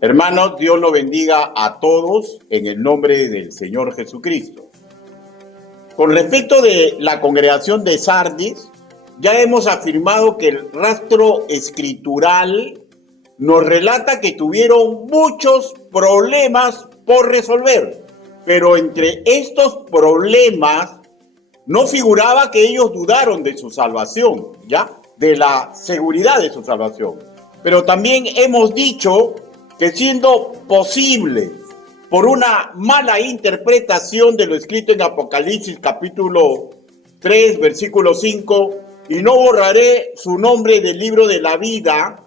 Hermanos, Dios los bendiga a todos en el nombre del Señor Jesucristo. Con respecto de la congregación de Sardis, ya hemos afirmado que el rastro escritural nos relata que tuvieron muchos problemas por resolver, pero entre estos problemas no figuraba que ellos dudaron de su salvación, ¿ya? De la seguridad de su salvación. Pero también hemos dicho que siendo posible por una mala interpretación de lo escrito en Apocalipsis capítulo 3, versículo 5, y no borraré su nombre del libro de la vida,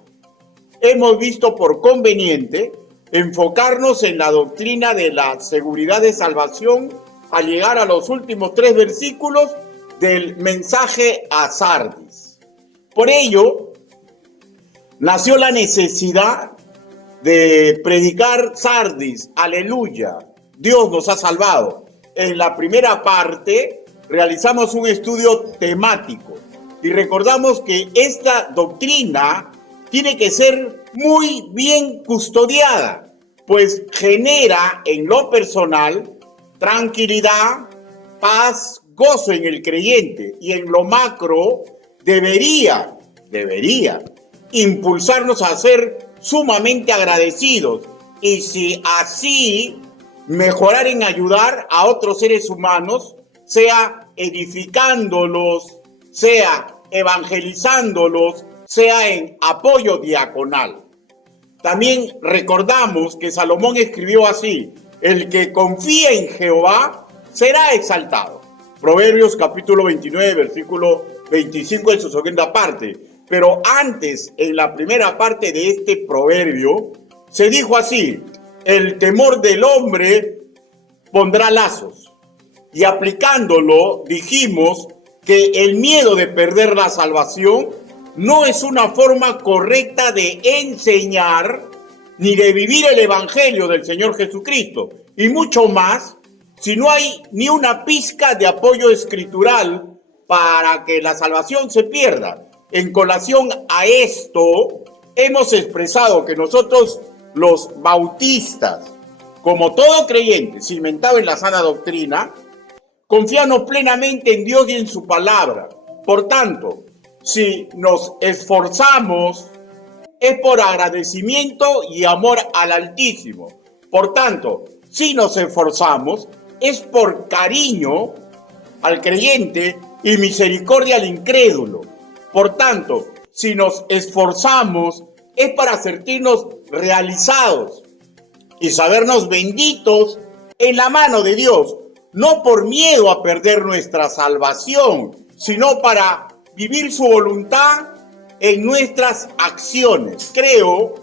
hemos visto por conveniente enfocarnos en la doctrina de la seguridad de salvación al llegar a los últimos 3 versículos del mensaje a Sardis. Por ello, nació la necesidad de predicar Sardis, aleluya, Dios nos ha salvado. En la primera parte realizamos un estudio temático y recordamos que esta doctrina tiene que ser muy bien custodiada, pues genera en lo personal tranquilidad, paz, gozo en el creyente, y en lo macro debería impulsarnos a ser sumamente agradecidos, y si así mejorar en ayudar a otros seres humanos, sea edificándolos, sea evangelizándolos, sea en apoyo diaconal. También recordamos que Salomón escribió así: el que confía en Jehová será exaltado. Proverbios capítulo 29, versículo 25 en su segunda parte. Pero antes, en la primera parte de este proverbio, se dijo así: el temor del hombre pondrá lazos. Y aplicándolo, dijimos que el miedo de perder la salvación no es una forma correcta de enseñar ni de vivir el evangelio del Señor Jesucristo. Y mucho más, si no hay ni una pizca de apoyo escritural para que la salvación se pierda. En colación a esto, hemos expresado que nosotros, los bautistas, como todo creyente cimentado en la sana doctrina, confiamos plenamente en Dios y en su palabra. Por tanto, si nos esforzamos, es por agradecimiento y amor al Altísimo. Por tanto, si nos esforzamos, es por cariño al creyente y misericordia al incrédulo. Por tanto, si nos esforzamos, es para sentirnos realizados y sabernos benditos en la mano de Dios, no por miedo a perder nuestra salvación, sino para vivir su voluntad en nuestras acciones. Creo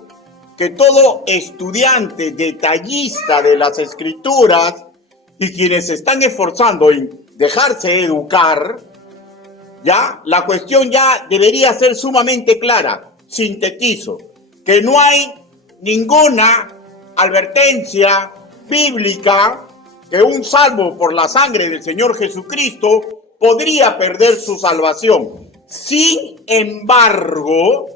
que todo estudiante detallista de las Escrituras y quienes se están esforzando en dejarse educar, ya la cuestión ya debería ser sumamente clara. Sintetizo, que no hay ninguna advertencia bíblica que un salvo por la sangre del Señor Jesucristo podría perder su salvación. Sin embargo,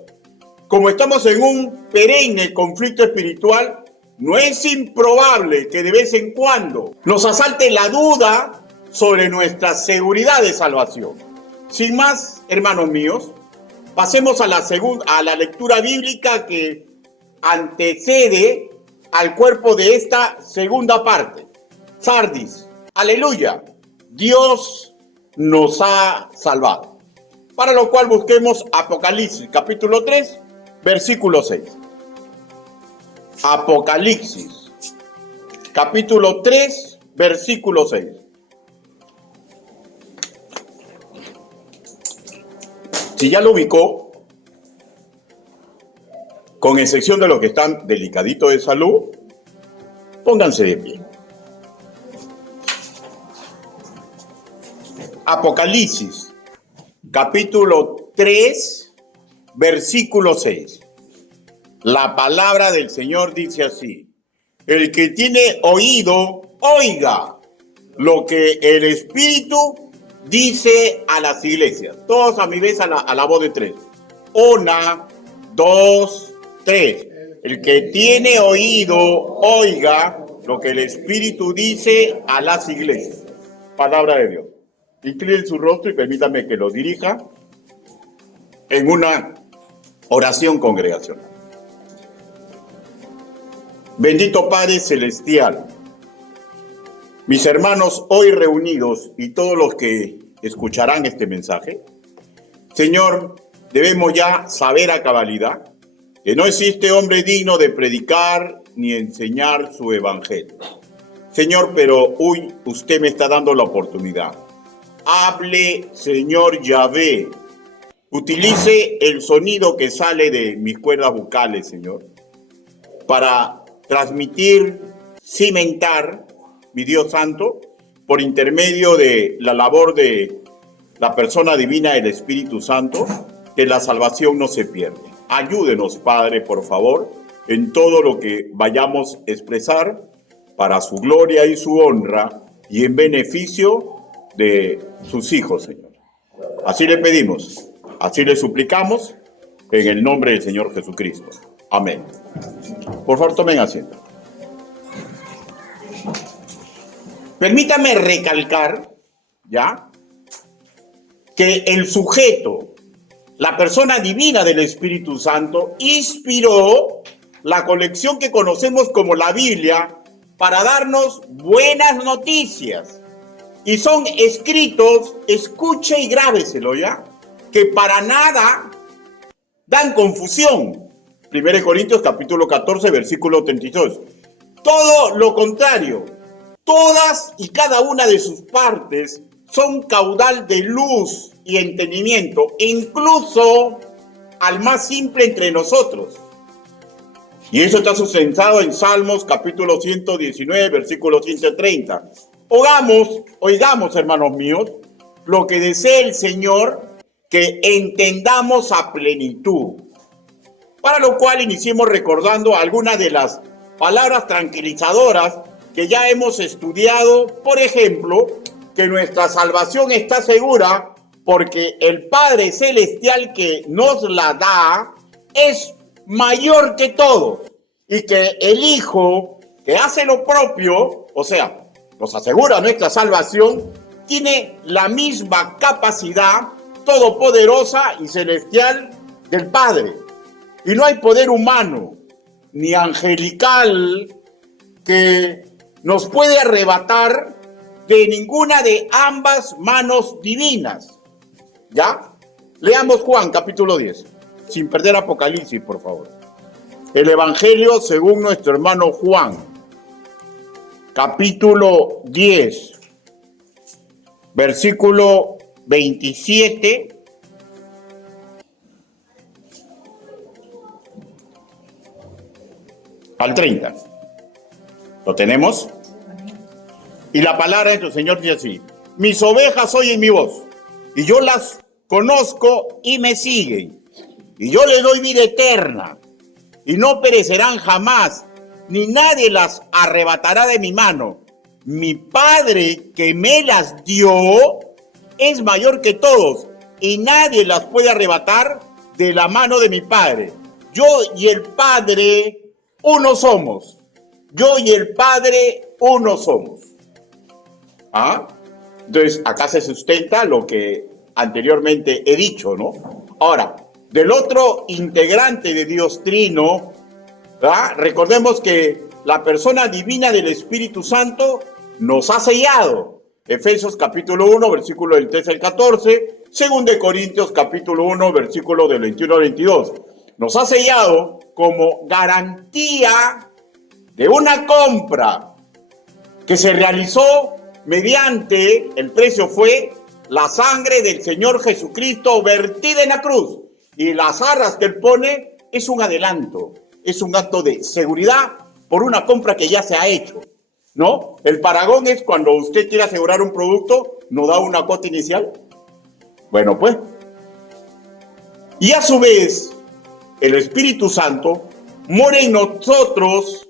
como estamos en un perenne conflicto espiritual, no es improbable que de vez en cuando nos asalte la duda sobre nuestra seguridad de salvación. Sin más, hermanos míos, pasemos a la lectura bíblica que antecede al cuerpo de esta segunda parte. Sardis, aleluya, Dios nos ha salvado. Para lo cual busquemos Apocalipsis, capítulo 3, versículo 6. Apocalipsis, capítulo 3, versículo 6. Si ya lo ubicó, con excepción de los que están delicaditos de salud, pónganse de pie. Apocalipsis, capítulo 3, versículo 6. La palabra del Señor dice así: el que tiene oído, oiga lo que el Espíritu dice a las iglesias. Todos a mi vez a la voz de 3. 1, 2, 3. El que tiene oído, oiga lo que el Espíritu dice a las iglesias. Palabra de Dios. Inclinen su rostro y permítame que lo dirija en una oración congregacional. Bendito Padre Celestial, mis hermanos hoy reunidos y todos los que escucharán este mensaje, Señor, debemos ya saber a cabalidad que no existe hombre digno de predicar ni enseñar su evangelio. Señor, pero hoy usted me está dando la oportunidad. Hable, Señor Yahvé. Utilice el sonido que sale de mis cuerdas vocales, Señor, para transmitir, cimentar, mi Dios Santo, por intermedio de la labor de la persona divina del Espíritu Santo, que la salvación no se pierde. Ayúdenos, Padre, por favor, en todo lo que vayamos a expresar para su gloria y su honra y en beneficio de sus hijos, Señor. Así le pedimos, así le suplicamos, en el nombre del Señor Jesucristo. Amén. Por favor, tomen asiento. Permítame recalcar, ¿ya?, que el sujeto, la persona divina del Espíritu Santo, inspiró la colección que conocemos como la Biblia para darnos buenas noticias. Y son escritos, escuche y grábeselo, ¿ya?, que para nada dan confusión. 1 Corintios capítulo 14, versículo 32. Todo lo contrario, todas y cada una de sus partes son caudal de luz y entendimiento, incluso al más simple entre nosotros. Y eso está sustentado en Salmos capítulo 119, versículo 130. Oigamos, hermanos míos, lo que desea el Señor, que entendamos a plenitud. Para lo cual iniciemos recordando algunas de las palabras tranquilizadoras que ya hemos estudiado. Por ejemplo, que nuestra salvación está segura porque el Padre Celestial que nos la da es mayor que todo, y que el Hijo que hace lo propio, o sea, nos asegura nuestra salvación, tiene la misma capacidad todopoderosa y celestial del Padre. Y no hay poder humano ni angelical que nos puede arrebatar de ninguna de ambas manos divinas. ¿Ya? Leamos Juan capítulo 10, sin perder Apocalipsis, por favor. El Evangelio según nuestro hermano Juan, capítulo 10, versículo 27 al 30. ¿Lo tenemos? Y la palabra de nuestro Señor dice así: mis ovejas oyen mi voz, y yo las conozco y me siguen, y yo les doy vida eterna, y no perecerán jamás, ni nadie las arrebatará de mi mano. Mi Padre que me las dio es mayor que todos, y nadie las puede arrebatar de la mano de mi Padre. Yo y el Padre uno somos. Yo y el Padre uno somos. ¿Ah? Entonces, acá se sustenta lo que anteriormente he dicho, ¿no? Ahora, del otro integrante de Dios Trino, ¿verdad?, recordemos que la persona divina del Espíritu Santo nos ha sellado. Efesios capítulo 1, versículo del 13 al 14, 2 Corintios capítulo 1, versículo del 21 al 22. Nos ha sellado como garantía de una compra que se realizó mediante, el precio fue la sangre del Señor Jesucristo vertida en la cruz. Y las arras que él pone es un adelanto, es un acto de seguridad por una compra que ya se ha hecho, ¿no? El paragón es cuando usted quiere asegurar un producto, ¿no da una cuota inicial? Bueno, pues. Y a su vez, el Espíritu Santo mora en nosotros,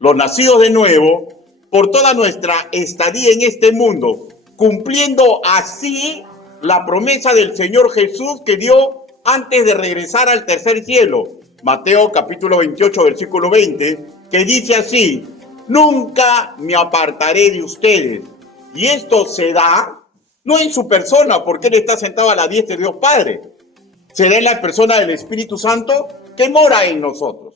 los nacidos de nuevo, por toda nuestra estadía en este mundo, cumpliendo así la promesa del Señor Jesús que dio antes de regresar al tercer cielo. Mateo capítulo 28, versículo 20, que dice así: nunca me apartaré de ustedes. Y esto se da no en su persona, porque Él está sentado a la diestra de Dios Padre. Se da en la persona del Espíritu Santo que mora en nosotros.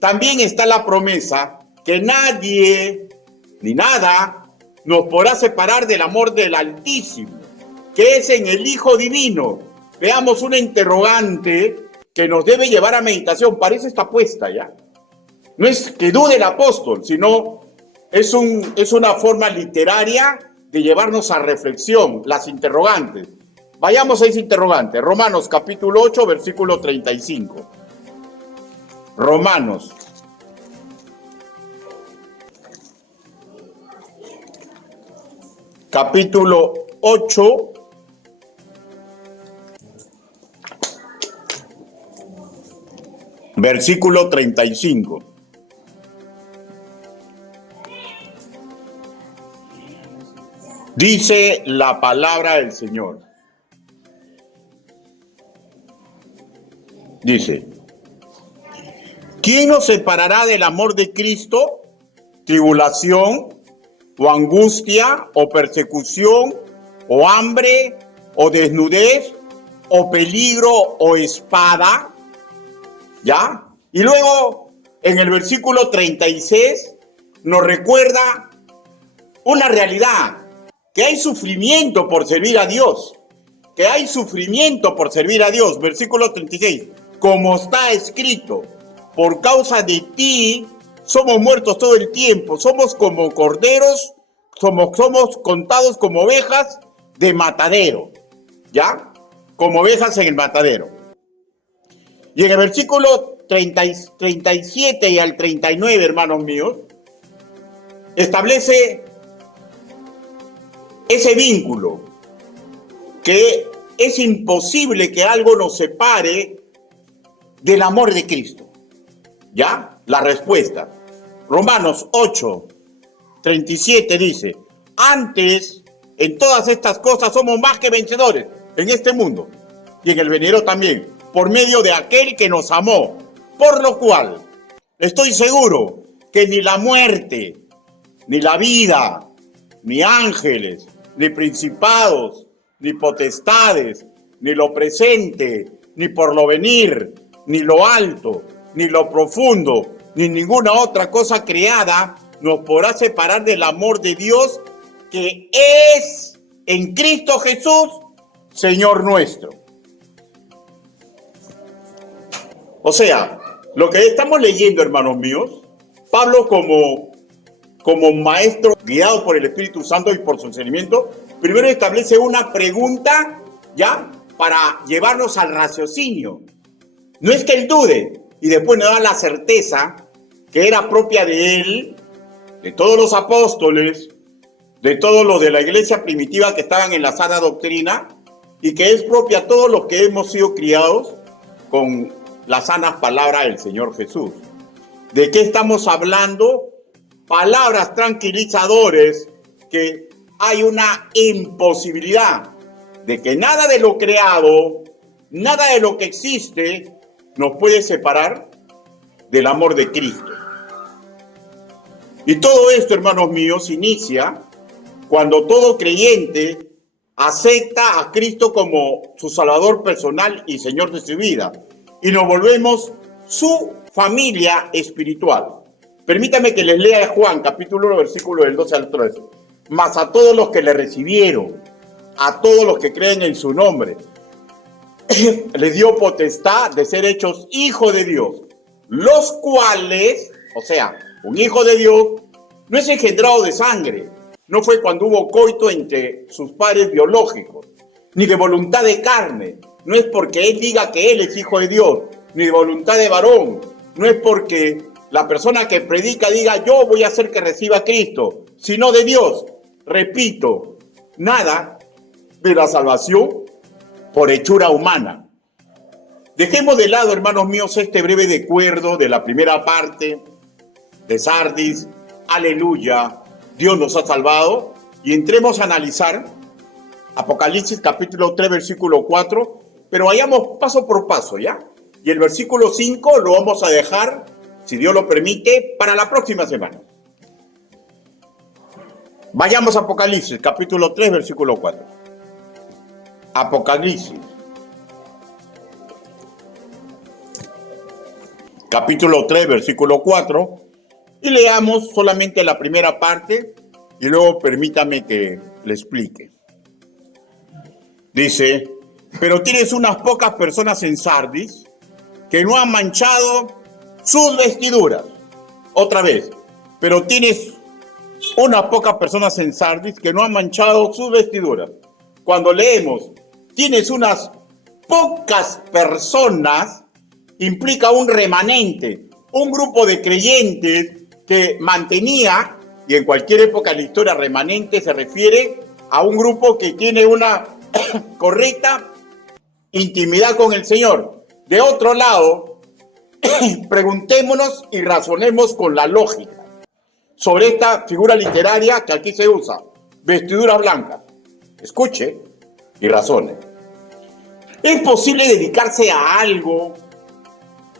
También está la promesa que nadie ni nada nos podrá separar del amor del Altísimo, que es en el Hijo Divino. Veamos una interrogante que nos debe llevar a meditación. Parece está puesta ya. No es que dude el apóstol, sino es una forma literaria de llevarnos a reflexión, las interrogantes. Vayamos a ese interrogante. Romanos capítulo 8, versículo 35. Romanos. Capítulo 8. Versículo 35. Dice la palabra del Señor. Dice: ¿quién nos separará del amor de Cristo? ¿Tribulación, o angustia, o persecución, o hambre, o desnudez, o peligro, o espada? ¿Ya? Y luego, en el versículo 36, nos recuerda una realidad, que hay sufrimiento por servir a Dios, que hay sufrimiento por servir a Dios. Versículo 36, como está escrito: por causa de ti somos muertos todo el tiempo, somos como corderos, somos contados como ovejas de matadero, ¿ya? Como ovejas en el matadero. Y en el versículo 37 y al 39, hermanos míos, establece ese vínculo, que es imposible que algo nos separe del amor de Cristo. ¿Ya? La respuesta. Romanos 8, 37 dice: antes, en todas estas cosas somos más que vencedores en este mundo y en el venidero también, por medio de aquel que nos amó, por lo cual estoy seguro que ni la muerte, ni la vida, ni ángeles, ni principados, ni potestades, ni lo presente, ni por lo venir, ni lo alto, ni lo profundo, ni ninguna otra cosa creada nos podrá separar del amor de Dios que es en Cristo Jesús, Señor nuestro. O sea, lo que estamos leyendo, hermanos míos, Pablo como maestro guiado por el Espíritu Santo y por su enseñamiento, primero establece una pregunta, ¿ya?, para llevarnos al raciocinio. No es que él dude, y después nos da la certeza que era propia de él, de todos los apóstoles, de todos los de la iglesia primitiva que estaban en la sana doctrina, y que es propia a todos los que hemos sido criados con las sanas palabras del Señor Jesús. ¿De qué estamos hablando? Palabras tranquilizadores, que hay una imposibilidad de que nada de lo creado, nada de lo que existe, nos puede separar del amor de Cristo. Y todo esto, hermanos míos, inicia cuando todo creyente acepta a Cristo como su Salvador personal y Señor de su vida, y nos volvemos su familia espiritual. Permítame que les lea Juan, capítulo 1, versículo del 12 al 13. Mas a todos los que le recibieron, a todos los que creen en su nombre, les dio potestad de ser hechos hijos de Dios, los cuales, o sea, un hijo de Dios no es engendrado de sangre, no fue cuando hubo coito entre sus padres biológicos, ni de voluntad de carne, no es porque él diga que él es hijo de Dios, ni de voluntad de varón, no es porque la persona que predica diga yo voy a hacer que reciba a Cristo, sino de Dios. Repito, nada de la salvación por hechura humana. Dejemos de lado, hermanos míos, este breve recuerdo de la primera parte de Sardis. Aleluya, Dios nos ha salvado, y entremos a analizar Apocalipsis capítulo 3, versículo 4, pero vayamos paso por paso, ¿ya? Y el versículo 5 lo vamos a dejar, si Dios lo permite, para la próxima semana. Vayamos a Apocalipsis, capítulo 3, versículo 4. Apocalipsis, capítulo 3, versículo 4. Y leamos solamente la primera parte y luego permítame que le explique. Dice, pero tienes unas pocas personas en Sardis que no han manchado sus vestiduras. Otra vez, pero tienes unas pocas personas en Sardis que no han manchado sus vestiduras. Cuando leemos, tienes unas pocas personas, implica un remanente, un grupo de creyentes que mantenía, y en cualquier época de la historia remanente se refiere a un grupo que tiene una correcta intimidad con el Señor. De otro lado, preguntémonos y razonemos con la lógica sobre esta figura literaria que aquí se usa, vestiduras blancas. Escuche y razone. ¿Es posible dedicarse a algo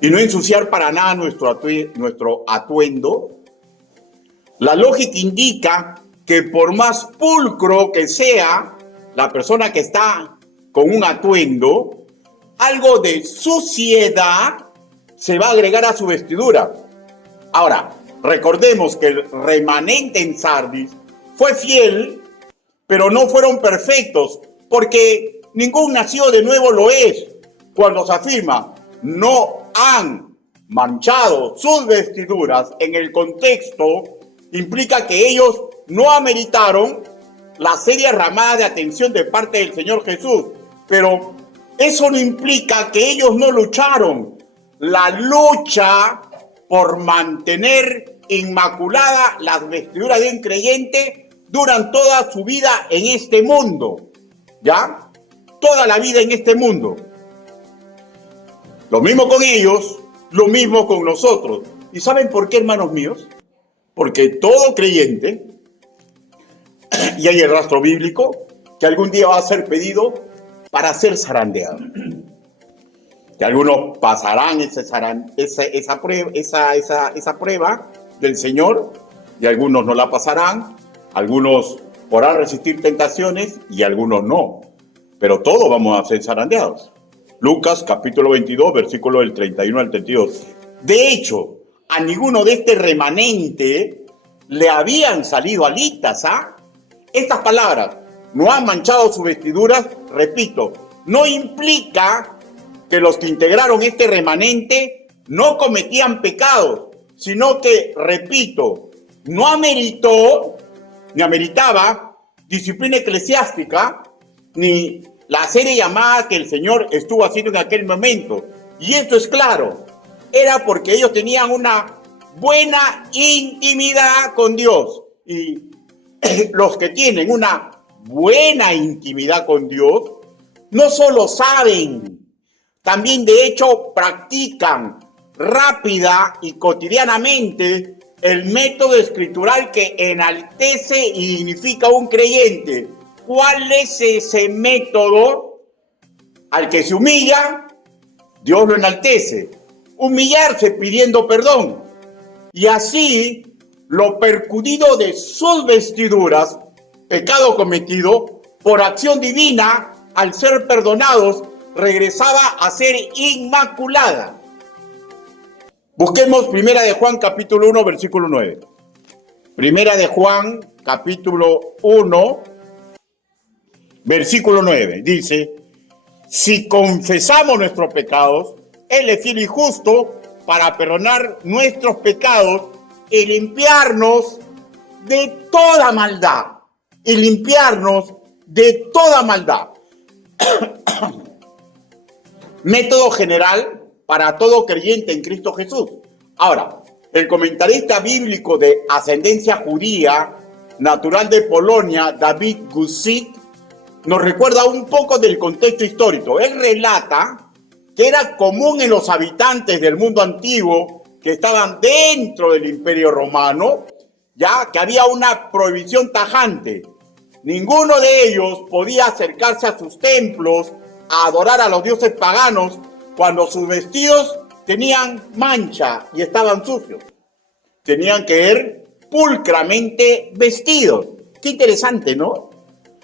y no ensuciar para nada nuestro atuendo? La lógica indica que por más pulcro que sea la persona que está con un atuendo, algo de suciedad se va a agregar a su vestidura. Ahora, recordemos que el remanente en Sardis fue fiel, pero no fueron perfectos, porque ningún nacido de nuevo lo es. Cuando se afirma, no han manchado sus vestiduras, en el contexto implica que ellos no ameritaron la seria ramada de atención de parte del Señor Jesús, pero eso no implica que ellos no lucharon. La lucha por mantener inmaculada las vestiduras de un creyente duran toda su vida en este mundo, ¿ya? Toda la vida en este mundo. Lo mismo con ellos, lo mismo con nosotros. ¿Y saben por qué, hermanos míos? Porque todo creyente, y hay el rastro bíblico, que algún día va a ser pedido para ser zarandeado. Que algunos pasarán esa prueba del Señor, y algunos no la pasarán, algunos podrán resistir tentaciones y algunos no. Pero todos vamos a ser zarandeados. Lucas capítulo 22, versículo del 31 al 32. De hecho, a ninguno de este remanente le habían salido alitas, ¿ah? Estas palabras, no han manchado sus vestiduras, repito, no implica que los que integraron este remanente no cometían pecados, sino que, repito, no ameritó, ni ameritaba disciplina eclesiástica, ni la serie llamada que el Señor estuvo haciendo en aquel momento. Y esto es claro, era porque ellos tenían una buena intimidad con Dios. Y los que tienen una buena intimidad con Dios, no solo saben, también de hecho practican rápida y cotidianamente el método escritural que enaltece y dignifica a un creyente. ¿Cuál es ese método? Al que se humilla, Dios lo enaltece. Humillarse pidiendo perdón. Y así, lo percudido de sus vestiduras, pecado cometido, por acción divina, al ser perdonados, regresaba a ser inmaculada. Busquemos Primera de Juan capítulo 1, versículo 9. Primera de Juan capítulo 1, versículo 9. Dice, si confesamos nuestros pecados, Él es fiel y justo para perdonar nuestros pecados y limpiarnos de toda maldad. Y limpiarnos de toda maldad. Método general para todo creyente en Cristo Jesús. Ahora, el comentarista bíblico de ascendencia judía, natural de Polonia, David Guzik, nos recuerda un poco del contexto histórico. Él relata que era común en los habitantes del mundo antiguo que estaban dentro del Imperio Romano, ya que había una prohibición tajante. Ninguno de ellos podía acercarse a sus templos a adorar a los dioses paganos cuando sus vestidos tenían mancha y estaban sucios. Tenían que ir pulcramente vestidos. Qué interesante, ¿no?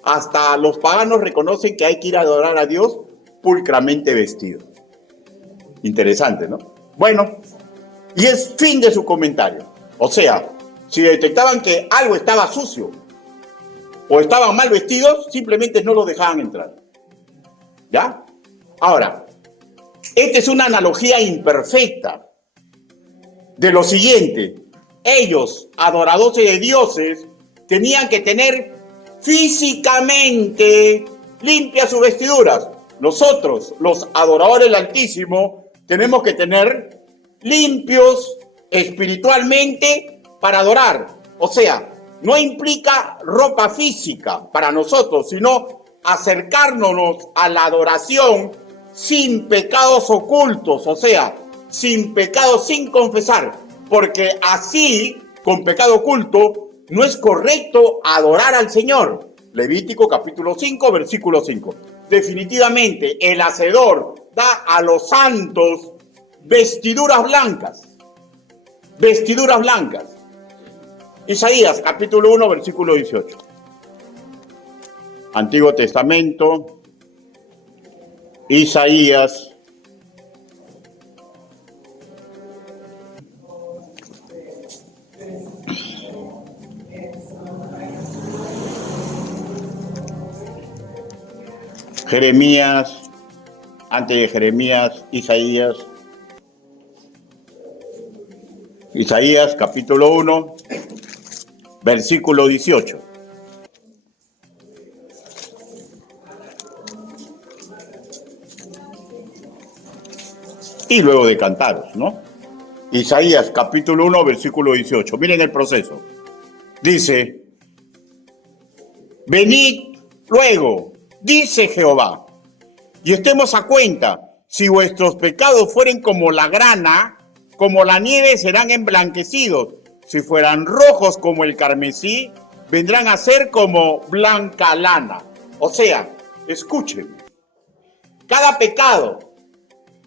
Hasta los paganos reconocen que hay que ir a adorar a Dios pulcramente vestidos. Interesante, ¿no? Bueno, y es fin de su comentario. O sea, si detectaban que algo estaba sucio o estaban mal vestidos, simplemente no los dejaban entrar. ¿Ya? Ahora, esta es una analogía imperfecta de lo siguiente. Ellos, adoradores de dioses, tenían que tener físicamente limpias sus vestiduras. Nosotros, los adoradores del Altísimo, tenemos que tener limpios espiritualmente para adorar. O sea, no implica ropa física para nosotros, sino acercarnos a la adoración sin pecados ocultos, o sea, sin pecados sin confesar, porque así, con pecado oculto, no es correcto adorar al Señor. Levítico capítulo 5, versículo 5. Definitivamente, el hacedor da a los santos vestiduras blancas. Vestiduras blancas. Isaías capítulo 1, versículo 18. Antiguo Testamento. Isaías. Jeremías, antes de Jeremías, Isaías. Isaías capítulo 1, versículo 18. Y luego de Cantaros, ¿no? Isaías capítulo 1, versículo 18. Miren el proceso. Dice, venid luego, dice Jehová, y estemos a cuenta, si vuestros pecados fueren como la grana, como la nieve serán emblanquecidos, si fueran rojos como el carmesí, vendrán a ser como blanca lana. O sea, escúchenme, cada pecado,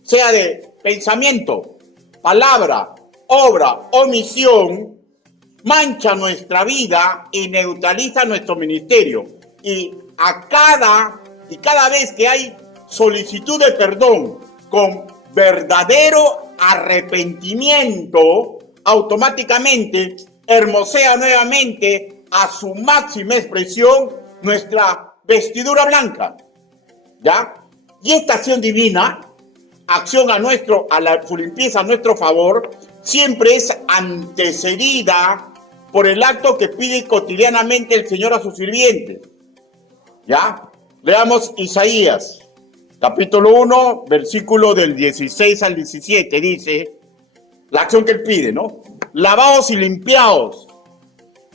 sea de pensamiento, palabra, obra, omisión, mancha nuestra vida y neutraliza nuestro ministerio. Y cada vez que hay solicitud de perdón con verdadero arrepentimiento, automáticamente hermosea nuevamente a su máxima expresión nuestra vestidura blanca. ¿Ya? Y esta acción divina, acción su limpieza a nuestro favor, siempre es antecedida por el acto que pide cotidianamente el Señor a sus sirvientes. ¿Ya? Leamos Isaías, capítulo 1, versículo del 16 al 17, dice, la acción que él pide, ¿no? Lavaos y limpiaos,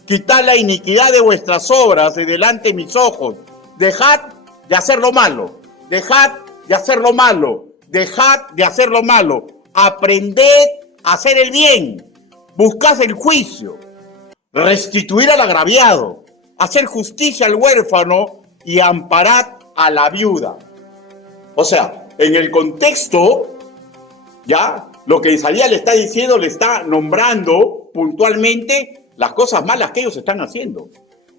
quitad la iniquidad de vuestras obras de delante de mis ojos, dejad de hacer lo malo, dejad de hacer lo malo, dejad de hacer lo malo, aprended a hacer el bien, buscad el juicio, restituir al agraviado, hacer justicia al huérfano y amparad a la viuda. O sea, en el contexto, ya, lo que Isaías le está diciendo, le está nombrando puntualmente las cosas malas que ellos están haciendo.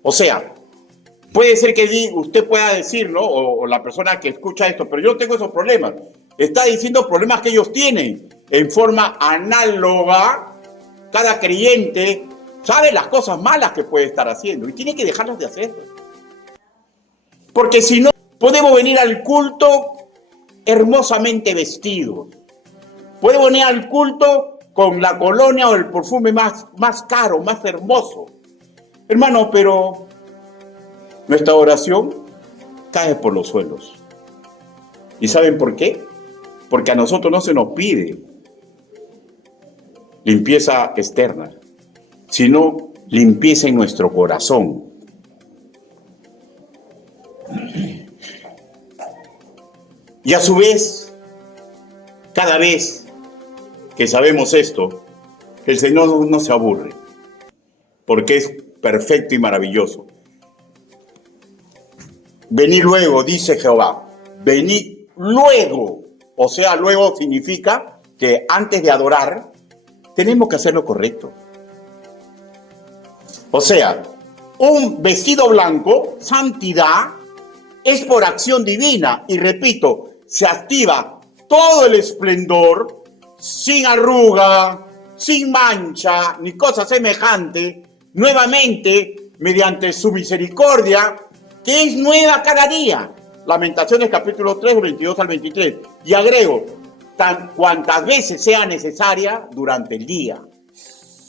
O sea, puede ser que usted pueda decir, ¿no? O la persona que escucha esto, pero yo no tengo esos problemas. Está diciendo problemas que ellos tienen. En forma análoga, cada creyente sabe las cosas malas que puede estar haciendo y tiene que dejarlas de hacer. Porque si no, podemos venir al culto hermosamente vestidos. Podemos venir al culto con la colonia o el perfume más caro, más hermoso. Hermano, pero nuestra oración cae por los suelos. ¿Y saben por qué? Porque a nosotros no se nos pide limpieza externa, sino limpieza en nuestro corazón. Y a su vez, cada vez que sabemos esto, el Señor no se aburre, porque es perfecto y maravilloso. Venid luego, dice Jehová, venid luego. O sea, luego significa que antes de adorar, tenemos que hacer lo correcto. O sea, un vestido blanco, santidad, es por acción divina. Y repito, se activa todo el esplendor, sin arruga, sin mancha, ni cosa semejante, nuevamente mediante su misericordia, que es nueva cada día. Lamentaciones capítulo 3, 22 al 23. Y agrego, cuantas veces sea necesaria durante el día.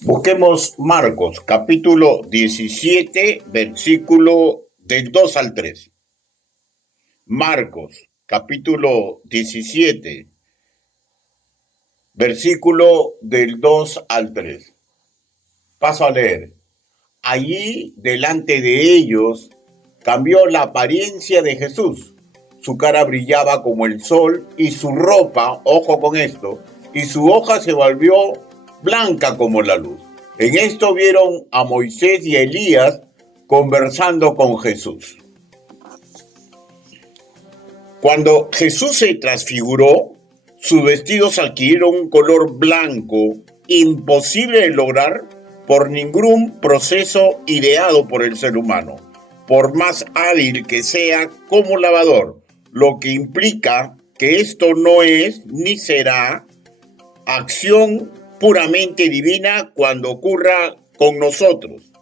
Busquemos Marcos, capítulo 17, versículo del 2 al 3. Marcos, capítulo 17, versículo del 2 al 3. Paso a leer. Allí, delante de ellos, cambió la apariencia de Jesús. Su cara brillaba como el sol y su ropa, ojo con esto, y su hoja se volvió blanca como la luz. En esto vieron a Moisés y a Elías conversando con Jesús. Cuando Jesús se transfiguró, sus vestidos adquirieron un color blanco, imposible de lograr por ningún proceso ideado por el ser humano, por más hábil que sea como lavador, lo que implica que esto no es ni será acción puramente divina cuando ocurra con nosotros.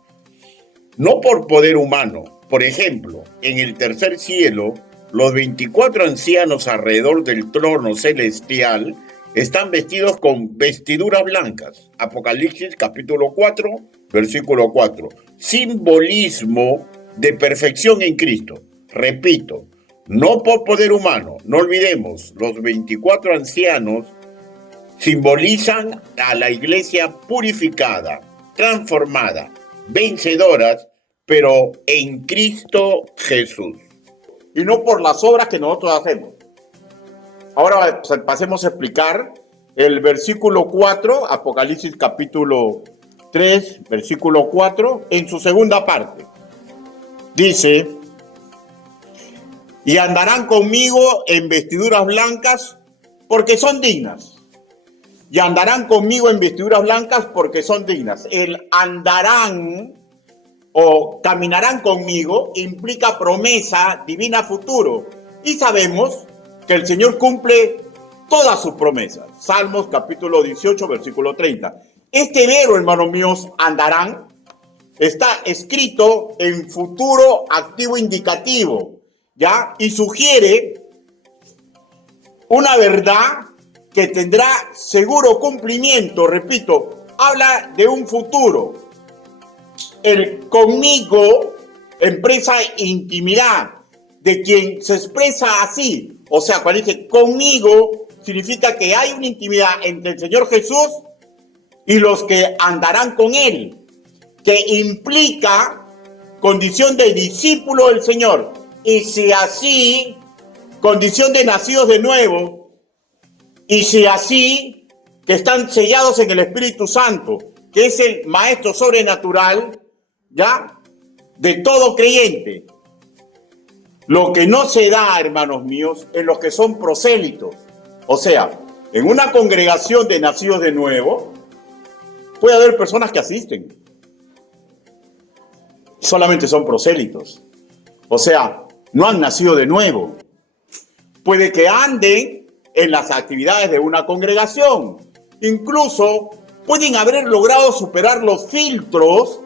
No por poder humano. Por ejemplo, en el tercer cielo, los 24 ancianos alrededor del trono celestial están vestidos con vestiduras blancas. Apocalipsis capítulo 4, versículo 4. Simbolismo de perfección en Cristo. Repito, no por poder humano. No olvidemos, los 24 ancianos simbolizan a la iglesia purificada, transformada, vencedoras, pero en Cristo Jesús. Y no por las obras que nosotros hacemos. Ahora pasemos a explicar el versículo 4, Apocalipsis capítulo 3, versículo 4, en su segunda parte. Dice, y andarán conmigo en vestiduras blancas porque son dignas. Y andarán conmigo en vestiduras blancas porque son dignas. El andarán o caminarán conmigo implica promesa divina futuro. Y sabemos que el Señor cumple todas sus promesas. Salmos capítulo 18, versículo 30. Este verbo, hermanos míos, andarán, está escrito en futuro activo indicativo, ¿ya? Y sugiere una verdad que tendrá seguro cumplimiento. Repito, habla de un futuro. El conmigo expresa intimidad de quien se expresa así. O sea, cuando dice conmigo, significa que hay una intimidad entre el Señor Jesús y los que andarán con Él, que implica condición de discípulo del Señor. Y si así, condición de nacidos de nuevo, y si así, que están sellados en el Espíritu Santo, que es el maestro sobrenatural, ¿ya? De todo creyente. Lo que no se da, hermanos míos, en los que son prosélitos. O sea, en una congregación de nacidos de nuevo, puede haber personas que asisten. Solamente son prosélitos. O sea, no han nacido de nuevo. Puede que anden en las actividades de una congregación. Incluso pueden haber logrado superar los filtros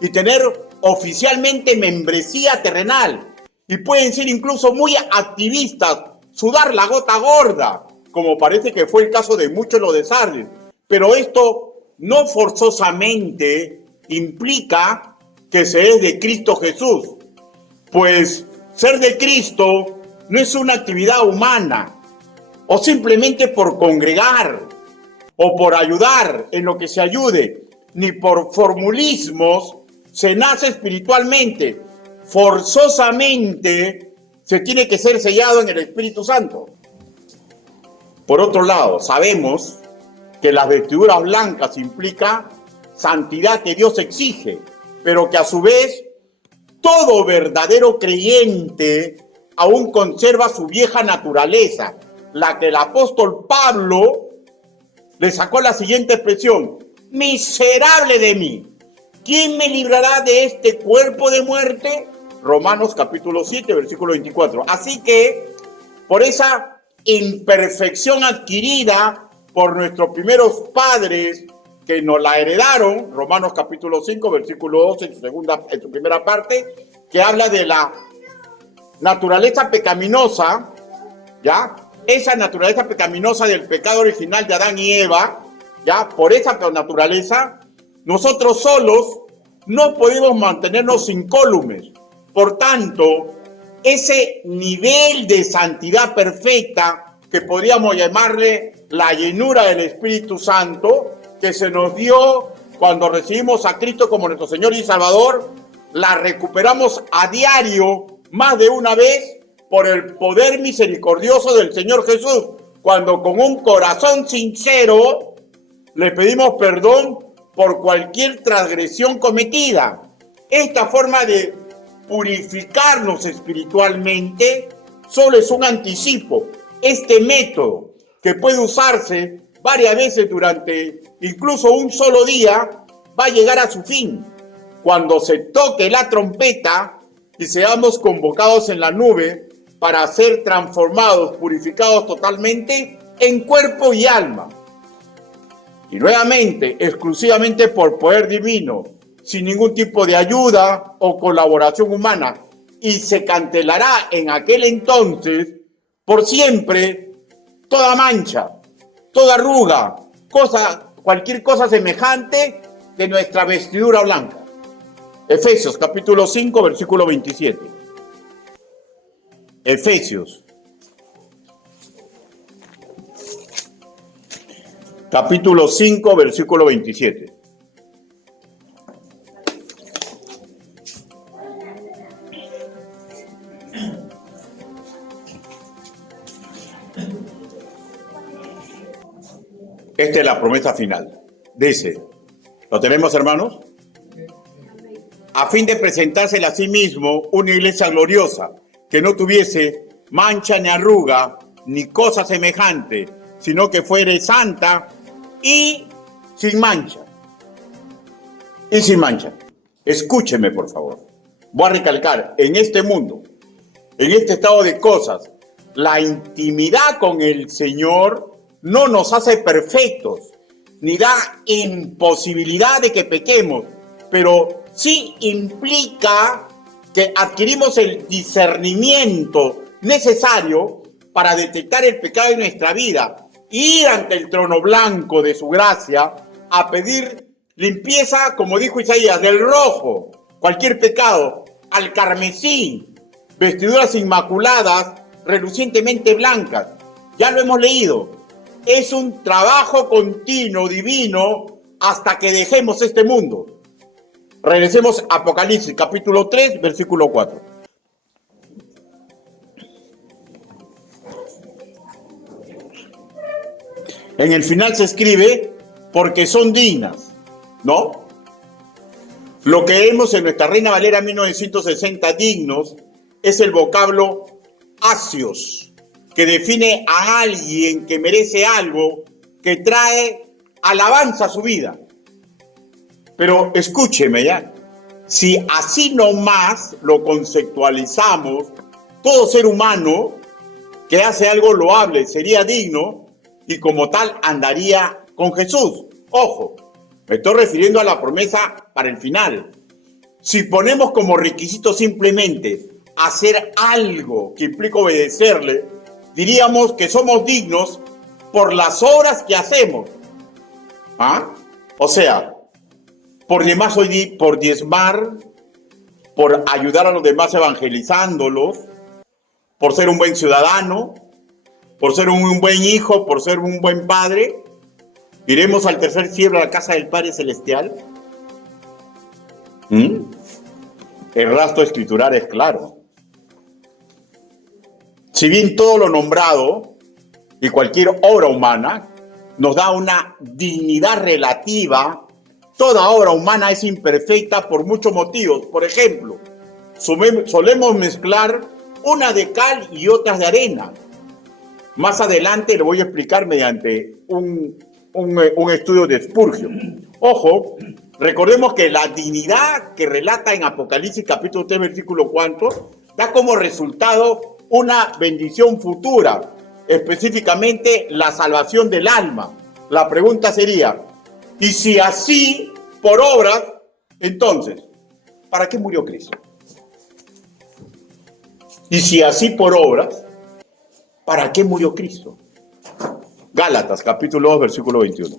y tener oficialmente membresía terrenal. Y pueden ser incluso muy activistas, sudar la gota gorda, como parece que fue el caso de muchos los de Sardes. Pero esto no forzosamente implica que se es de Cristo Jesús. Pues ser de Cristo no es una actividad humana, o simplemente por congregar, o por ayudar en lo que se ayude, ni por formulismos se nace espiritualmente. Forzosamente se tiene que ser sellado en el Espíritu Santo. Por otro lado, sabemos que las vestiduras blancas implica santidad que Dios exige, pero que a su vez todo verdadero creyente aún conserva su vieja naturaleza, la que el apóstol Pablo le sacó la siguiente expresión: miserable de mí, ¿quién me librará de este cuerpo de muerte? Romanos capítulo 7, versículo 24. Así que, por esa imperfección adquirida por nuestros primeros padres que nos la heredaron, Romanos capítulo 5, versículo 12, en su primera parte, que habla de la naturaleza pecaminosa, ¿ya? Esa naturaleza pecaminosa del pecado original de Adán y Eva, ¿ya? Por esa naturaleza, nosotros solos no podemos mantenernos incólumes. Por tanto, ese nivel de santidad perfecta, que podríamos llamarle la llenura del Espíritu Santo, que se nos dio cuando recibimos a Cristo como nuestro Señor y Salvador, la recuperamos a diario, más de una vez, por el poder misericordioso del Señor Jesús, cuando con un corazón sincero le pedimos perdón por cualquier transgresión cometida. Esta forma de purificarnos espiritualmente solo es un anticipo. Este método, que puede usarse varias veces durante incluso un solo día, va a llegar a su fin cuando se toque la trompeta y seamos convocados en la nube para ser transformados, purificados totalmente en cuerpo y alma. Y nuevamente, exclusivamente por poder divino, sin ningún tipo de ayuda o colaboración humana. Y se cancelará en aquel entonces, por siempre, toda mancha, toda arruga, cualquier cosa semejante de nuestra vestidura blanca. Efesios capítulo 5, versículo 27. Efesios capítulo 5, versículo 27. Esta es la promesa final. Dice, ¿lo tenemos, hermanos? A fin de presentársela a sí mismo una iglesia gloriosa, que no tuviese mancha ni arruga, ni cosa semejante, sino que fuere santa y sin mancha. Y sin mancha. Escúcheme, por favor. Voy a recalcar, en este mundo, en este estado de cosas, la intimidad con el Señor no nos hace perfectos, ni da imposibilidad de que pequemos, pero sí implica que adquirimos el discernimiento necesario para detectar el pecado en nuestra vida, ir ante el trono blanco de su gracia a pedir limpieza, como dijo Isaías, del rojo, cualquier pecado, al carmesí, vestiduras inmaculadas, relucientemente blancas. Ya lo hemos leído. Es un trabajo continuo, divino, hasta que dejemos este mundo. Regresemos a Apocalipsis, capítulo 3, versículo 4. En el final se escribe, porque son dignas, ¿no? Lo que vemos en nuestra Reina Valera 1960, dignos, es el vocablo asios, que define a alguien que merece algo, que trae alabanza a su vida. Pero escúcheme ya, si así nomás lo conceptualizamos, todo ser humano que hace algo loable sería digno y como tal andaría con Jesús. Ojo, me estoy refiriendo a la promesa para el final. Si ponemos como requisito simplemente hacer algo que implica obedecerle, diríamos que somos dignos por las obras que hacemos. ¿Ah? O sea, por diezmar, por ayudar a los demás evangelizándolos, por ser un buen ciudadano, por ser un buen hijo, por ser un buen padre. ¿Iremos al tercer cielo a la casa del Padre Celestial? El rastro escritural es claro. Si bien todo lo nombrado y cualquier obra humana nos da una dignidad relativa, toda obra humana es imperfecta por muchos motivos. Por ejemplo, solemos mezclar unas de cal y otras de arena. Más adelante lo voy a explicar mediante un estudio de Spurgeon. Ojo, recordemos que la dignidad que relata en Apocalipsis capítulo 3, versículo 4, da como resultado una bendición futura, específicamente la salvación del alma. La pregunta sería, y si así por obras, entonces, ¿para qué murió Cristo? Y si así por obras, ¿para qué murió Cristo? Gálatas, capítulo 2, versículo 21.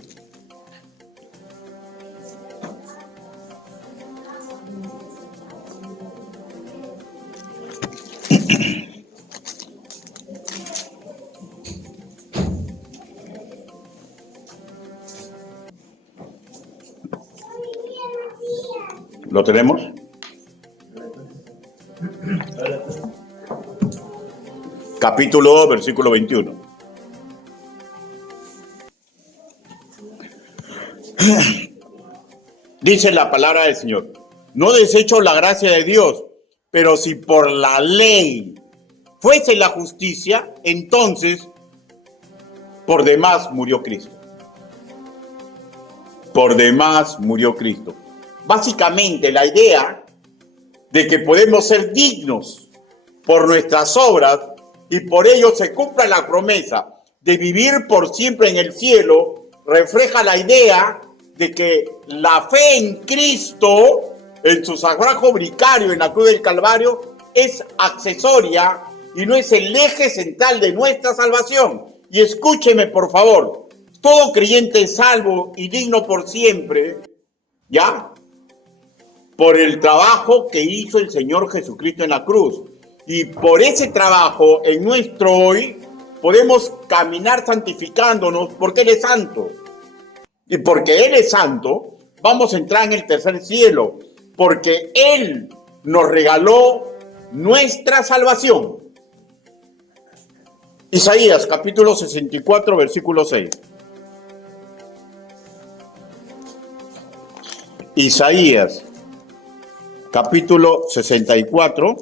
¿Lo tenemos? Capítulo 2, versículo 21. Dice la palabra del Señor: no desecho la gracia de Dios, pero si por la ley fuese la justicia, entonces por demás murió Cristo. Por demás murió Cristo. Básicamente la idea de que podemos ser dignos por nuestras obras y por ello se cumpla la promesa de vivir por siempre en el cielo, refleja la idea de que la fe en Cristo, en su sagrado vicario en la cruz del Calvario, es accesoria y no es el eje central de nuestra salvación. Y escúcheme, por favor, todo creyente es salvo y digno por siempre, ¿ya? Por el trabajo que hizo el Señor Jesucristo en la cruz. Y por ese trabajo, en nuestro hoy, podemos caminar santificándonos porque Él es santo. Y porque Él es santo, vamos a entrar en el tercer cielo, porque Él nos regaló nuestra salvación. Isaías, capítulo 64, versículo 6. Isaías, capítulo 64,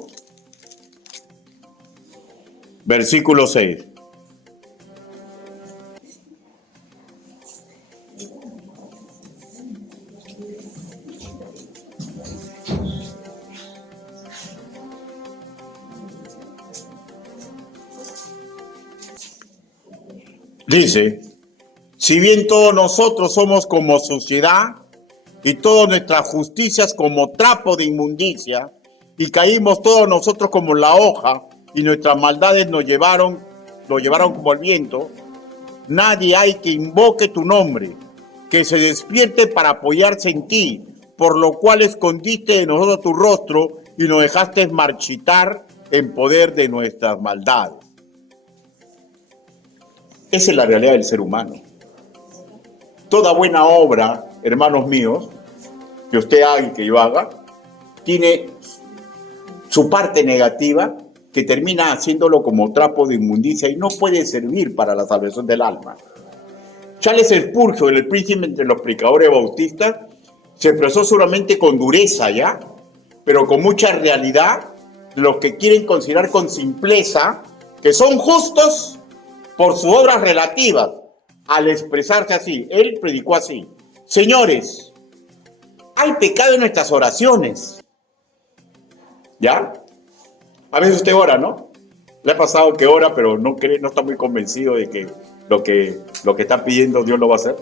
versículo 6. Dice: si bien todos nosotros somos como suciedad, y todas nuestras justicias como trapo de inmundicia, y caímos todos nosotros como la hoja, y nuestras maldades nos llevaron como el viento, nadie hay que invoque tu nombre, que se despierte para apoyarse en ti, por lo cual escondiste de nosotros tu rostro y nos dejaste marchitar en poder de nuestras maldades. Esa es la realidad del ser humano. Toda buena obra, hermanos míos, que usted haga y que yo haga, tiene su parte negativa que termina haciéndolo como trapo de inmundicia y no puede servir para la salvación del alma. Charles Spurgeon, el príncipe entre los predicadores bautistas, se expresó seguramente con dureza, ¿ya? Pero con mucha realidad, los que quieren considerar con simpleza que son justos por sus obras relativas, al expresarse así. Él predicó así: señores, hay pecado en nuestras oraciones. ¿Ya? A veces usted ora, ¿no? Le ha pasado que ora, pero no está muy convencido de que lo que está pidiendo Dios lo va a hacer.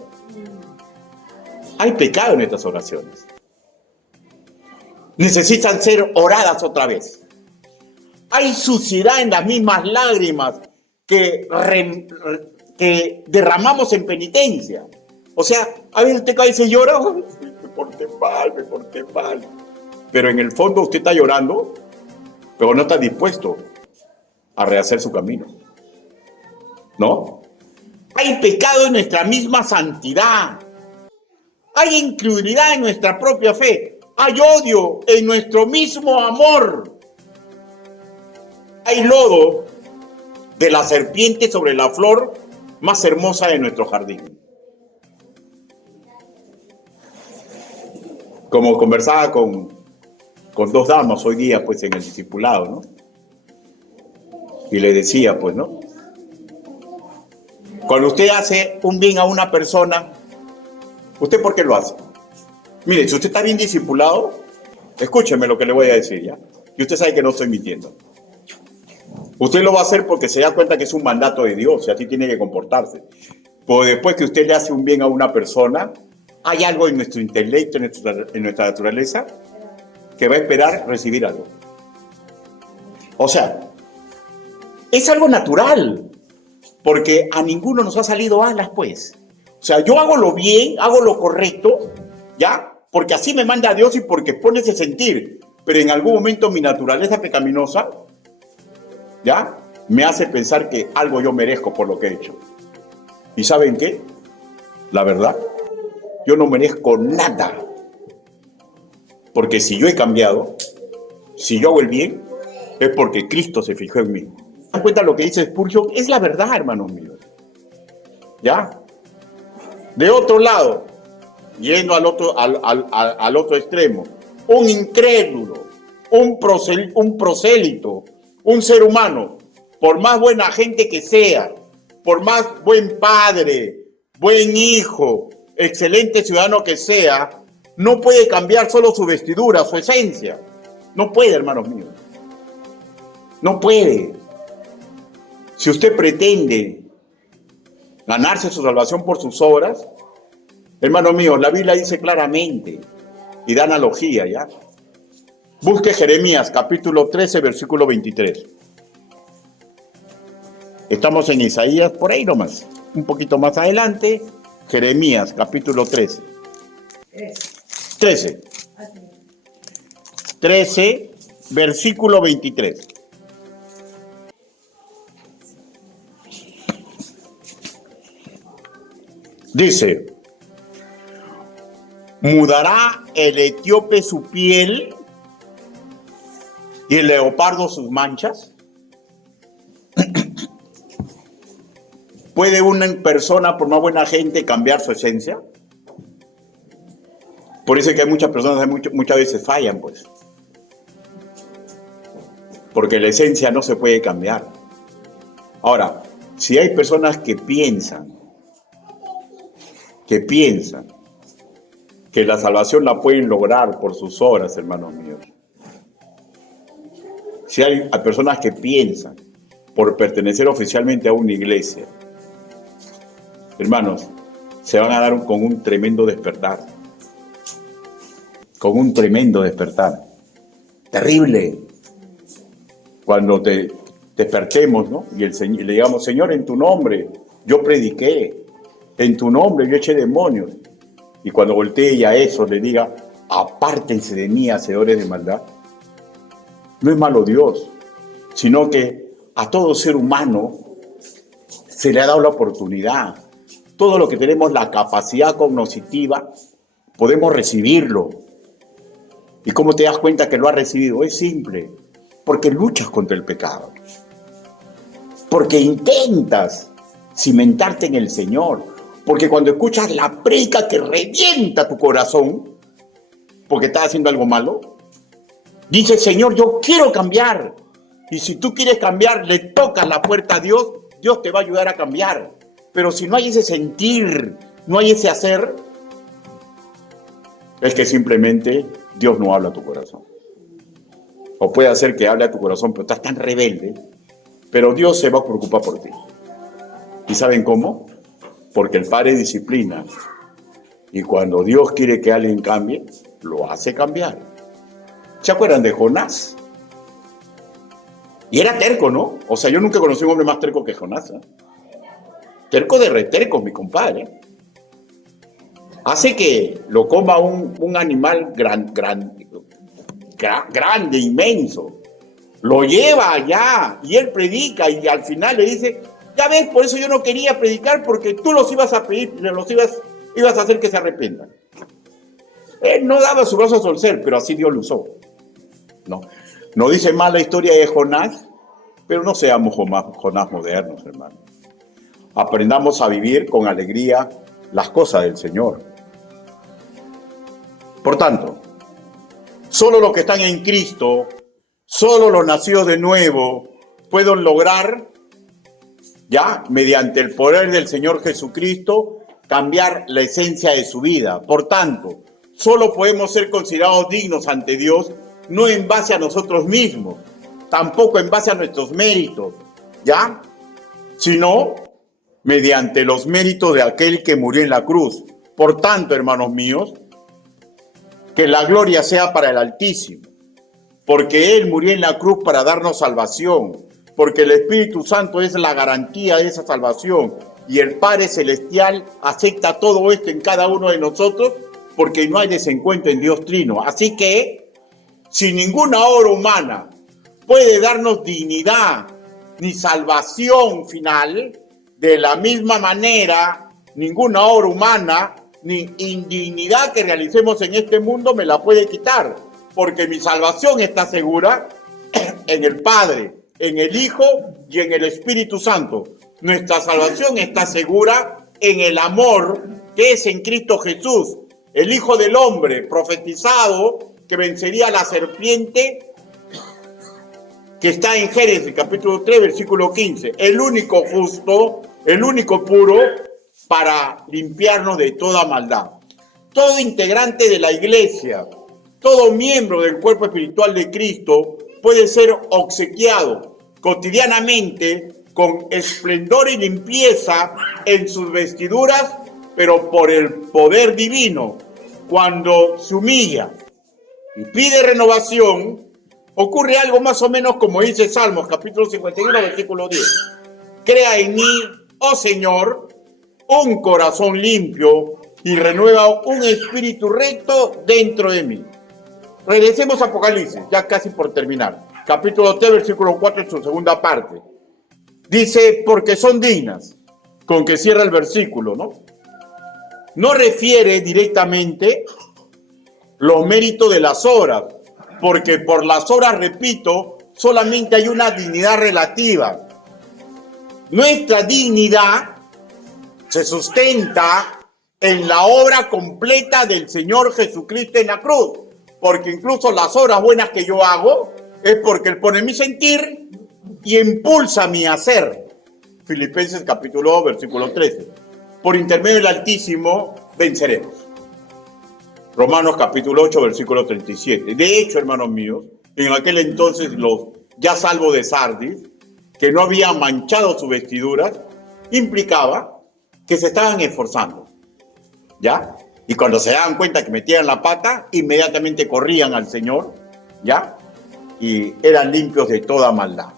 Hay pecado en nuestras oraciones. Necesitan ser oradas otra vez. Hay suciedad en las mismas lágrimas que derramamos en penitencia. O sea, a veces usted cae y se llora: me porté mal. Pero en el fondo usted está llorando, pero no está dispuesto a rehacer su camino. ¿No? Hay pecado en nuestra misma santidad. Hay incredulidad en nuestra propia fe. Hay odio en nuestro mismo amor. Hay lodo de la serpiente sobre la flor más hermosa de nuestro jardín. Como conversaba con dos damas hoy día, pues, en el discipulado, ¿no? Y le decía, pues, ¿no? Cuando usted hace un bien a una persona, ¿usted por qué lo hace? Mire, si usted está bien discipulado, escúcheme lo que le voy a decir, ¿ya? Y usted sabe que no estoy mintiendo. Usted lo va a hacer porque se da cuenta que es un mandato de Dios y así tiene que comportarse. Pues después que usted le hace un bien a una persona, hay algo en nuestro intelecto, en nuestra naturaleza, que va a esperar recibir algo. O sea, es algo natural, porque a ninguno nos ha salido alas, pues. O sea, yo hago lo bien, hago lo correcto, ¿ya? Porque así me manda Dios y porque pone ese sentir. Pero en algún momento mi naturaleza pecaminosa, ¿ya? Me hace pensar que algo yo merezco por lo que he hecho. ¿Y saben qué? La verdad, yo no merezco nada. Porque si yo he cambiado, si yo hago el bien, es porque Cristo se fijó en mí. ¿Se dan cuenta lo que dice Spurgeon? Es la verdad, hermanos míos. ¿Ya? De otro lado, yendo al otro extremo, un incrédulo, un prosélito, un ser humano, por más buena gente que sea, por más buen padre, buen hijo, excelente ciudadano que sea, no puede cambiar solo su vestidura, su esencia. No puede, hermanos míos. No puede. Si usted pretende ganarse su salvación por sus obras, hermanos míos, la Biblia dice claramente y da analogía, ¿ya? Busque Jeremías, capítulo 13, versículo 23. Estamos en Isaías, por ahí nomás, un poquito más adelante, Jeremías, capítulo 13. 13, versículo 23. Dice, ¿mudará el etíope su piel y el leopardo sus manchas? ¿Puede una persona, por más buena gente, cambiar su esencia? Por eso es que hay muchas personas que muchas veces fallan, pues. Porque la esencia no se puede cambiar. Ahora, si hay personas que piensan que la salvación la pueden lograr por sus obras, hermanos míos. Si hay personas que piensan por pertenecer oficialmente a una iglesia, hermanos, se van a dar con un tremendo despertar. Con un tremendo despertar. Terrible. Cuando despertemos, ¿no? Y le digamos, Señor, en tu nombre yo prediqué. En tu nombre yo eché demonios. Y cuando voltee y a eso le diga, apártense de mí, hacedores de maldad. No es malo Dios, sino que a todo ser humano se le ha dado la oportunidad. Todo lo que tenemos la capacidad cognitiva, podemos recibirlo. ¿Y cómo te das cuenta que lo has recibido? Es simple, porque luchas contra el pecado. Porque intentas cimentarte en el Señor. Porque cuando escuchas la predica que revienta tu corazón, porque estás haciendo algo malo, dices, Señor, yo quiero cambiar. Y si tú quieres cambiar, le tocas la puerta a Dios, Dios te va a ayudar a cambiar. Pero si no hay ese sentir, no hay ese hacer, es que simplemente Dios no habla a tu corazón. O puede hacer que hable a tu corazón, pero estás tan rebelde, pero Dios se va a preocupar por ti. ¿Y saben cómo? Porque el Padre disciplina. Y cuando Dios quiere que alguien cambie, lo hace cambiar. ¿Se acuerdan de Jonás? Y era terco, ¿no? O sea, yo nunca conocí un hombre más terco que Jonás, ¿eh? Terco de retercos, mi compadre. Hace que lo coma un animal grande, inmenso. Lo lleva allá y él predica y al final le dice, ya ves, por eso yo no quería predicar, porque tú los ibas a pedir, ibas a hacer que se arrepientan. Él no daba su brazo a torcer, pero así Dios lo usó. No dice más la historia de Jonás, pero no seamos Jonás modernos, hermano. Aprendamos a vivir con alegría las cosas del Señor. Por tanto, solo los que están en Cristo, solo los nacidos de nuevo, pueden lograr ya, mediante el poder del Señor Jesucristo, cambiar la esencia de su vida. Por tanto, solo podemos ser considerados dignos ante Dios, no en base a nosotros mismos, tampoco en base a nuestros méritos, ¿ya? Sino mediante los méritos de aquel que murió en la cruz. Por tanto, hermanos míos, que la gloria sea para el Altísimo, porque Él murió en la cruz para darnos salvación, porque el Espíritu Santo es la garantía de esa salvación, y el Padre Celestial acepta todo esto en cada uno de nosotros, porque no hay desencuentro en Dios Trino. Así que, si ninguna obra humana puede darnos dignidad ni salvación final, de la misma manera, ninguna obra humana ni indignidad que realicemos en este mundo me la puede quitar, porque mi salvación está segura en el Padre, en el Hijo y en el Espíritu Santo. Nuestra salvación está segura en el amor que es en Cristo Jesús, el Hijo del Hombre, profetizado, que vencería a la serpiente, que está en Génesis capítulo 3, versículo 15. El único justo, el único puro, para limpiarnos de toda maldad. Todo integrante de la iglesia, todo miembro del cuerpo espiritual de Cristo puede ser obsequiado cotidianamente con esplendor y limpieza en sus vestiduras, pero por el poder divino. Cuando se humilla y pide renovación, ocurre algo más o menos como dice Salmos, capítulo 51, versículo 10. Crea en mí, oh Señor, un corazón limpio y renueva un espíritu recto dentro de mí. Regresemos a Apocalipsis, ya casi por terminar. Capítulo 3, versículo 4, en su segunda parte. Dice, porque son dignas, con que cierra el versículo, ¿no? No refiere directamente los méritos de las obras, porque por las obras, repito, solamente hay una dignidad relativa. Nuestra dignidad se sustenta en la obra completa del Señor Jesucristo en la cruz, porque incluso las obras buenas que yo hago es porque Él pone mi sentir y impulsa mi hacer. Filipenses capítulo 2, versículo 13. Por intermedio del Altísimo venceremos. Romanos capítulo 8, versículo 37. De hecho, hermanos míos, en aquel entonces los ya salvos de Sardis, que no habían manchado sus vestiduras, implicaba que se estaban esforzando, ¿ya? Y cuando se daban cuenta que metían la pata, inmediatamente corrían al Señor, ¿ya? Y eran limpios de toda maldad.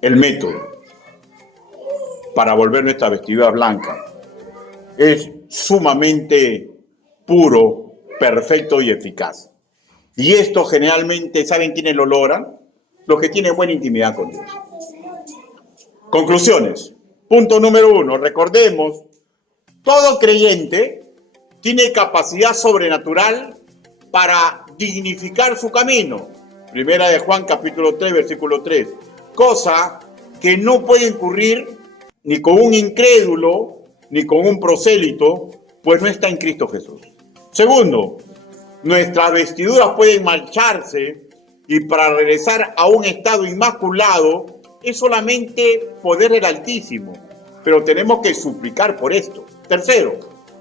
El método para volver nuestra vestidura blanca es sumamente puro, perfecto y eficaz. Y esto generalmente, ¿saben quiénes lo logran? Los que tienen buena intimidad con Dios. Conclusiones. Punto número 1. Recordemos, todo creyente tiene capacidad sobrenatural para dignificar su camino. Primera de Juan capítulo 3, versículo 3. Cosa que no puede ocurrir ni con un incrédulo, ni con un prosélito, pues no está en Cristo Jesús. Segundo, nuestras vestiduras pueden mancharse y para regresar a un estado inmaculado es solamente poder del Altísimo, pero tenemos que suplicar por esto. Tercero,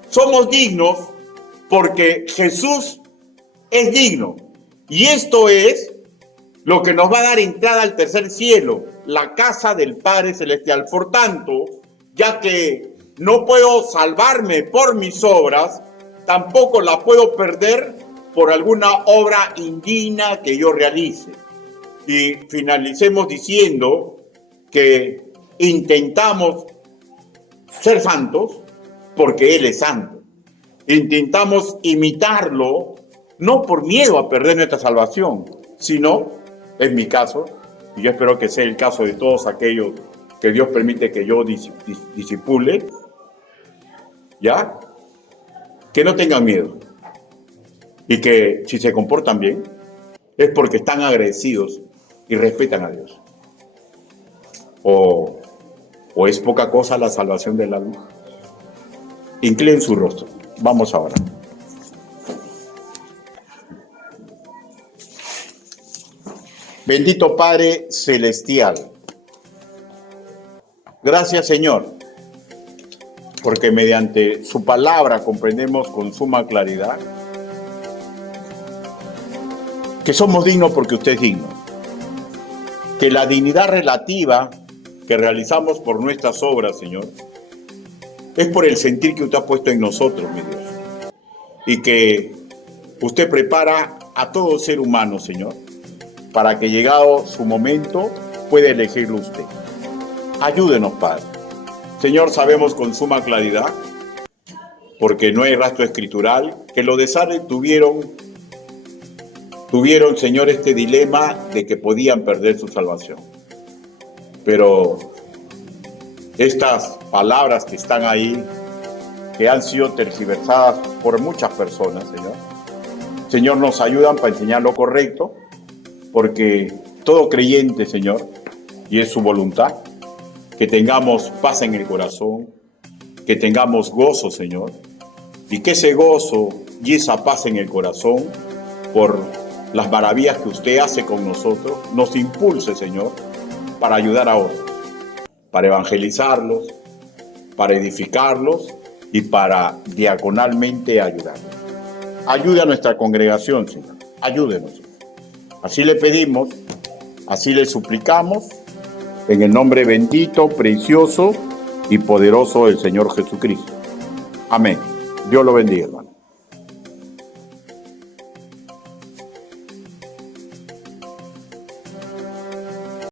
somos dignos porque Jesús es digno y esto es lo que nos va a dar entrada al tercer cielo, la casa del Padre Celestial. Por tanto, ya que no puedo salvarme por mis obras, tampoco la puedo perder por alguna obra indigna que yo realice. Y finalicemos diciendo que intentamos ser santos porque Él es santo. Intentamos imitarlo no por miedo a perder nuestra salvación, sino, en mi caso, y yo espero que sea el caso de todos aquellos que Dios permite que yo disipule, ¿ya? Que no tengan miedo y que si se comportan bien es porque están agradecidos y respetan a Dios. O es poca cosa la salvación del alma. Inclinen su rostro. Vamos ahora. Bendito Padre Celestial, gracias Señor, porque mediante su palabra comprendemos con suma claridad que somos dignos porque usted es digno, que la dignidad relativa que realizamos por nuestras obras, Señor, es por el sentir que usted ha puesto en nosotros, mi Dios, y que usted prepara a todo ser humano, Señor, para que llegado su momento pueda elegirlo usted. Ayúdenos, Padre. Señor, sabemos con suma claridad, porque no hay rastro escritural, que los de Sardes tuvieron, Señor, este dilema de que podían perder su salvación. Pero estas palabras que están ahí, que han sido tergiversadas por muchas personas, Señor, nos ayudan para enseñar lo correcto, porque todo creyente, Señor, y es su voluntad, que tengamos paz en el corazón, que tengamos gozo, Señor, y que ese gozo y esa paz en el corazón, por las maravillas que usted hace con nosotros, nos impulse, Señor, para ayudar a otros, para evangelizarlos, para edificarlos y para diaconalmente ayudarlos. Ayude a nuestra congregación, Señor, ayúdenos, Señor. Así le pedimos, así le suplicamos, en el nombre bendito, precioso y poderoso del Señor Jesucristo. Amén. Dios lo bendiga, hermano.